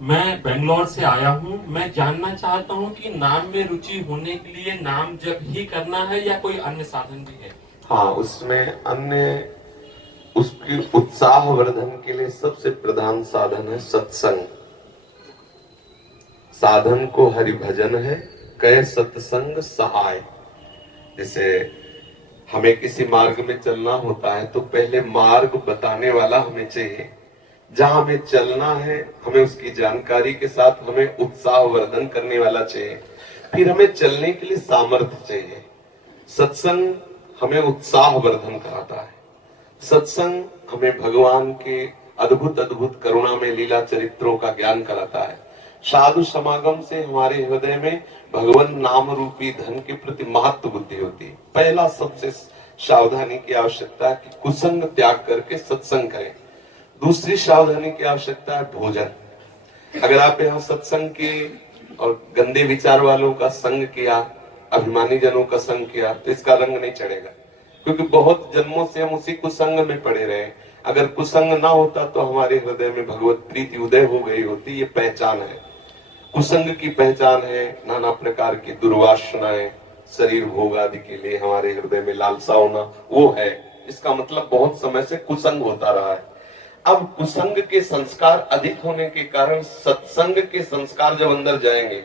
मैं बेंगलोर से आया हूँ। मैं जानना चाहता हूँ कि नाम में रुचि होने के लिए नाम जप ही करना है या कोई अन्य साधन भी है। हाँ, उसमें अन्य उसकी उत्साह वर्धन के लिए सबसे प्रधान साधन है सत्संग। साधन को हरि भजन है, कह सत्संग सहाय। जैसे हमें किसी मार्ग में चलना होता है तो पहले मार्ग बताने वाला हमें चाहिए। जहां हमें चलना है हमें उसकी जानकारी के साथ हमें उत्साह वर्धन करने वाला चाहिए। फिर हमें चलने के लिए सामर्थ्य चाहिए। सत्संग हमें उत्साह वर्धन कराता है। सत्संग हमें भगवान के अद्भुत अद्भुत करुणा में लीला चरित्रों का ज्ञान कराता है। साधु समागम से हमारे हृदय में भगवान नाम रूपी धन के प्रति महत्व बुद्धि होती है। पहला सबसे सावधानी की आवश्यकता है कि कुसंग त्याग करके सत्संग करें। दूसरी सावधानी की आवश्यकता है भोजन। अगर आप यहाँ सत्संग की और गंदे विचार वालों का संग किया, अभिमानी जनों का संग किया, तो इसका रंग नहीं चढ़ेगा। क्योंकि बहुत जन्मों से हम उसी कुसंग में पड़े रहे। अगर कुसंग ना होता तो हमारे हृदय में भगवत प्रीति उदय हो गई होती। ये पहचान है। कुसंग की पहचान है नाना प्रकार की दुर्वासनाएं, शरीर भोग आदि के लिए हमारे हृदय में लालसा होना, वो है। इसका मतलब बहुत समय से कुसंग होता रहा है। अब कुसंग के संस्कार अधिक होने के कारण सत्संग के संस्कार जब अंदर जाएंगे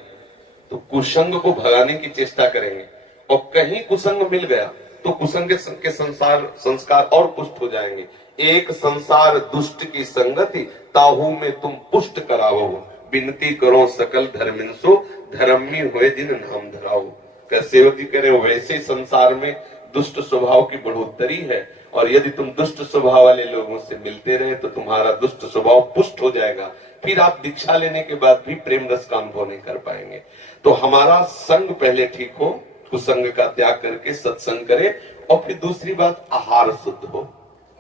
तो कुसंग को भगाने की चेष्टा करेंगे। और कहीं कुसंग मिल गया तो कुसंग के संस्कार और पुष्ट हो जाएंगे। एक संसार दुष्ट की संगति, ताहू में तुम पुष्ट कराओ। विनती करो सकल धर्मिंसो, धर्मी हुए दिन नाम धराओ। कर सेवक जी कह रहे हो वैसे संसार में दुष्ट स्वभाव की बढ़ोतरी है, और यदि तुम दुष्ट स्वभाव वाले लोगों से मिलते रहे तो तुम्हारा दुष्ट स्वभाव पुष्ट हो जाएगा। फिर आप दीक्षा लेने के बाद भी प्रेम रस का अनुभव नहीं कर पाएंगे। तो हमारा संग पहले ठीक हो, कुसंग का त्याग करके सत्संग करे। और फिर दूसरी बात, आहार शुद्ध हो।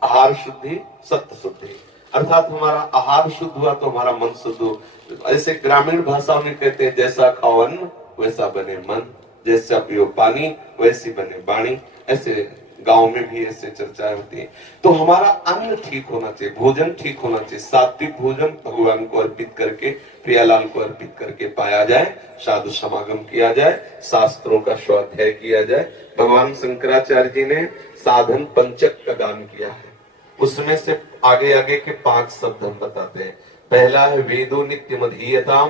आहार शुद्धि सत्य शुद्धि, अर्थात हमारा आहार शुद्ध हुआ तो हमारा मन शुद्ध हो। ऐसे ग्रामीण भाषाओं में कहते हैं, जैसा खाओ अन्न वैसा बने मन, जैसा पियो पानी वैसी बने वाणी। ऐसे गांव में भी ऐसे चर्चाएं होती है। तो हमारा अन्न ठीक होना चाहिए, भोजन ठीक होना चाहिए। सात्विक भोजन भगवान को अर्पित करके, प्रियालाल को अर्पित करके पाया जाए। साधु समागम किया जाए, शास्त्रों का स्वाध्याय किया जाए। भगवान शंकराचार्य जी ने साधन पंचक का दान किया है। उसमें से आगे आगे के 5 शब्द हम बताते हैं। पहला है वेदो नित्य मधीयताम,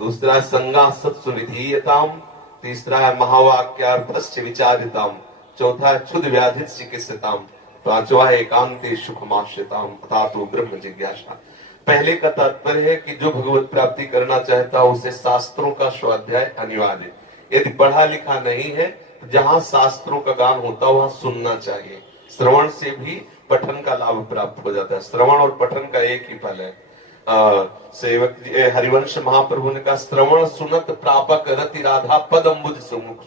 दूसरा है संगा सत्सु निधीयताम, तीसरा है महावाक्यार्थस्य विचारिताम, चौथा है क्षुद व्याधित चिकित्सिताम, पांचवा है एकांते सुखमाश्रिताम अथातो ब्रह्म जिज्ञासा। पहले का तात्पर्य है कि जो भगवत प्राप्ति करना चाहता है उसे शास्त्रों का स्वाध्याय अनिवार्य। यदि पढ़ा लिखा नहीं है तो जहां शास्त्रों का गान होता है वहां सुनना चाहिए। श्रवण से भी पठन का लाभ प्राप्त हो जाता है। श्रवण और पठन का एक ही फल है। सेवक हरिवंश महाप्रभु ने कहा, श्रवण सुनत प्रापक रति राधा पद अम्बुज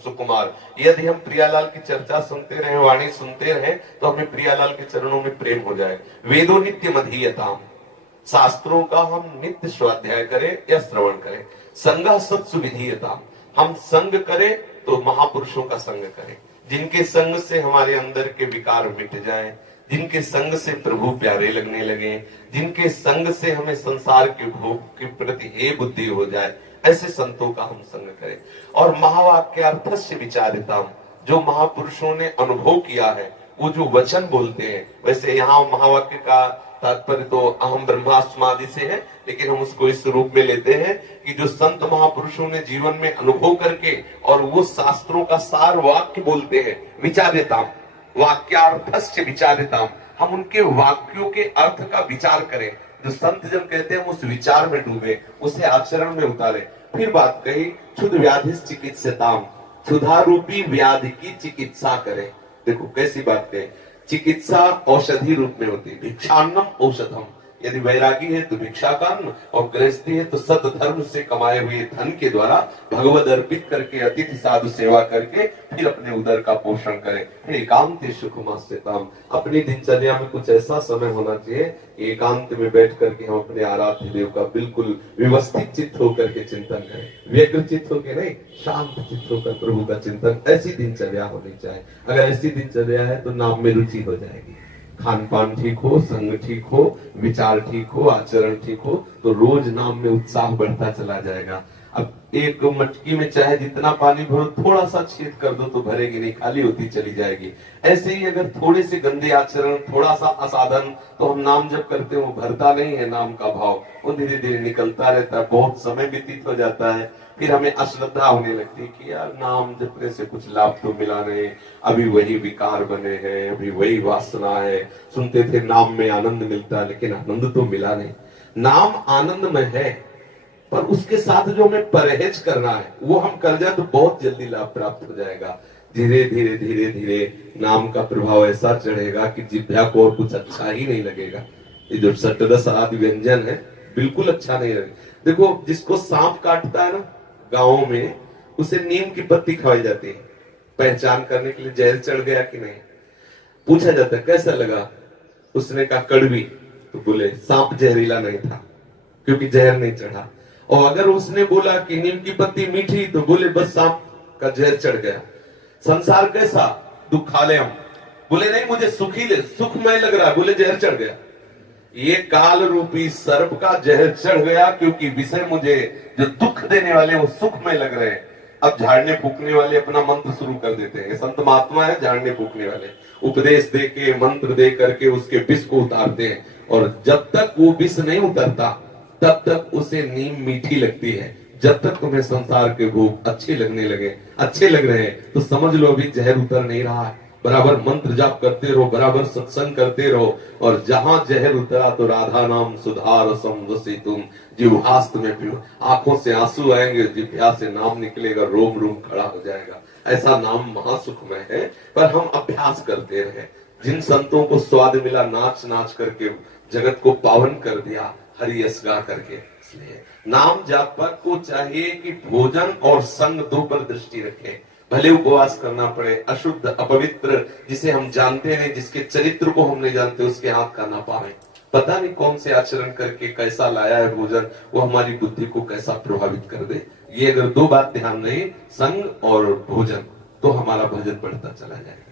सुकुमार। यदि हम प्रियालाल की चर्चा सुनते रहे, वाणी सुनते रहे, तो हमें प्रियालाल के चरणों में प्रेम हो जाए। वेदो नित्य मधीयताम, शास्त्रों का हम नित्य स्वाध्याय करें या श्रवण करें। संगा सत्सु विधीयताम, हम संग करें तो महापुरुषों का संग करें, जिनके संग से हमारे अंदर के विकार मिट जाएं, जिनके संग से प्रभु प्यारे लगने लगे, जिनके संग से हमें संसार के भोग के प्रति हे बुद्धि हो जाए, ऐसे संतों का हम संग करें। और महावाक्यार्थस्य विचारिताम, जो महापुरुषों ने अनुभव किया है, वो जो वचन बोलते हैं। वैसे यहाँ महावाक्य का तात्पर्य तो अहम ब्रह्मास्मादि से है, लेकिन हम उसको इस रूप में लेते हैं कि जो संत महापुरुषों ने जीवन में अनुभव करके और वो शास्त्रों का सार वाक्य बोलते हैं, विचारिताम, वाक्यार्थस्य विचारिताम, हम उनके वाक्यों के अर्थ का विचार करें। जो संत जन कहते हैं उस विचार में डूबे, उसे आचरण में उतारे। फिर बात कही, क्षुद व्याधि चिकित्साताम, क्षुधा रूपी व्याधि की चिकित्सा करें। देखो कैसी बात है, चिकित्सा औषधि रूप में होती है। भिक्षान्नम औषधम, यदि वैरागी है तो भिक्षा का अन्न, और गृहस्थी है तो सत धर्म से कमाए हुए धन के द्वारा भगवद अर्पित करके अतिथि साधु सेवा करके फिर अपने उदर का पोषण करें। फिर एकांत सुखमास्यताम, अपनी दिनचर्या में कुछ ऐसा समय होना चाहिए एकांत में बैठ करके हम अपने आराध्य देव का बिल्कुल व्यवस्थित चित्त होकर के चिंतन करें। व्यग्र चित्त होकर नहीं, शांत चित्त होकर प्रभु का चिंतन। ऐसी दिनचर्या होनी चाहिए। अगर ऐसी दिनचर्या है तो नाम में रुचि हो जाएगी। खान पान ठीक हो, संग ठीक हो, विचार ठीक हो, आचरण ठीक हो, तो रोज नाम में उत्साह बढ़ता चला जाएगा। अब एक मटकी में चाहे जितना पानी भरो, थोड़ा सा छेद कर दो तो भरेगी नहीं, खाली होती चली जाएगी। ऐसे ही अगर थोड़े से गंदे आचरण, थोड़ा सा असाधन, तो हम नाम जब करते हैं वो भरता नहीं है नाम का भाव, वो धीरे धीरे निकलता रहता है। बहुत समय व्यतीत हो जाता है, फिर हमें अश्रद्धा होने लगती है कि यार नाम जपने से कुछ लाभ तो मिला नहीं, अभी वही विकार बने हैं, अभी वही वासना है। सुनते थे नाम में आनंद मिलता है, लेकिन आनंद तो मिला नहीं। नाम आनंद में है, पर उसके साथ जो हमें परहेज करना है वो हम कर जाए तो बहुत जल्दी लाभ प्राप्त हो जाएगा। धीरे धीरे धीरे धीरे नाम का प्रभाव ऐसा चढ़ेगा कि जिह्वा को और कुछ अच्छा ही नहीं लगेगा। ये जो षट्रस आदि व्यंजन है बिल्कुल अच्छा नहीं लगेगा। देखो, जिसको सांप काटता है ना गाँव में, उसे नीम की पत्ती खवाई जाती है पहचान करने के लिए, जहर चढ़ गया कि नहीं। पूछा जाता है कैसा लगा, उसने कहा कड़वी, तो बोले सांप जहरीला नहीं था क्योंकि जहर नहीं चढ़ा। और अगर उसने बोला कि नीम की पत्ती मीठी, तो बोले बस सांप का जहर चढ़ गया। संसार कैसा, दुखालयम, बोले नहीं मुझे सुखी ले, सुखमय लग रहा है, बोले जहर चढ़ गया। ये काल रूपी सर्प का जहर चढ़ गया, क्योंकि विषय मुझे जो दुख देने वाले वो सुखमय लग रहे हैं। अब झाड़ने फूकने वाले अपना मंत्र शुरू कर देते हैं। संत महात्मा है झाड़ने फूकने वाले, उपदेश दे के, मंत्र दे करके उसके विष को उतारते हैं। और जब तक वो विष नहीं उतरता तब तक उसे नीम मीठी लगती है। जब तक तुम्हें संसार के भोग अच्छे लग रहे हैं, तो समझ लो अभी जहर उतर नहीं रहा है। बराबर मंत्र जाप करते रहो, बराबर सत्संग करते रहो, और जहां जहर उतरा तो राधा नाम सुधार तुम जिह्वास्त में पियो। आंखों से आंसू आएंगे, जिह्वा से नाम निकलेगा, रोम रोम खड़ा हो जाएगा। ऐसा नाम महासुखमय है, पर हम अभ्यास करते रहे। जिन संतों को स्वाद मिला नाच नाच करके जगत को पावन कर दिया, हरि यश गा करके, इसलिए नाम जापक को चाहिए कि भोजन और संग दो पर दृष्टि रखे। भले उपवास करना पड़े, अशुद्ध अपवित्र जिसे हम जानते नहीं, जिसके चरित्र को हम नहीं जानते, उसके हाथ का ना पावे। पता नहीं कौन से आचरण करके कैसा लाया है भोजन, वो हमारी बुद्धि को कैसा प्रभावित कर दे। ये अगर दो बात ध्यान रहे, संग और भोजन, तो हमारा भजन बढ़ता चला जाएगा।